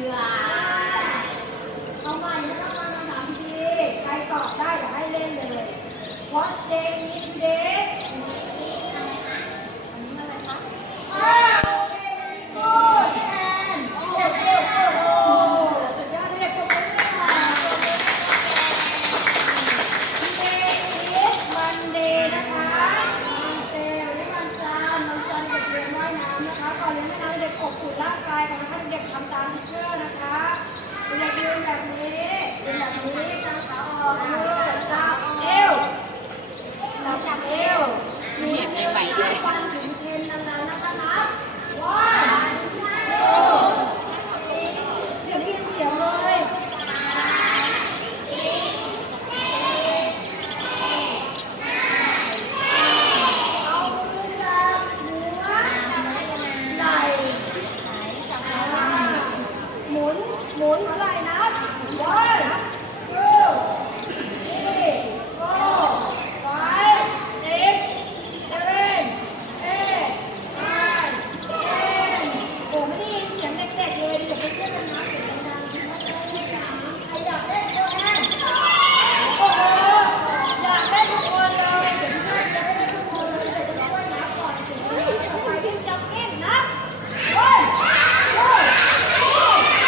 เอาใหม่นะคะคำถามดีใครตอบได้อย่าให้เล่นเลย What day is today วันนี้อะไรคะอ้าวโอเค very good พี่แอนโอ้โหโอ้โหสุดยอดเรียกคนเล่นมาพี่เ Monday นะคะ Monday วันนี้วันจันทร์วันจันทร์เด็กเรียนว่ยน้ำนะคะก่อนเรีนน้ำเด็กอบอุ่รางกาย Amém.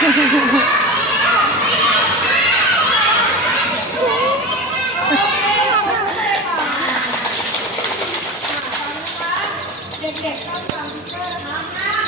Ha ha ha ha. Gracias.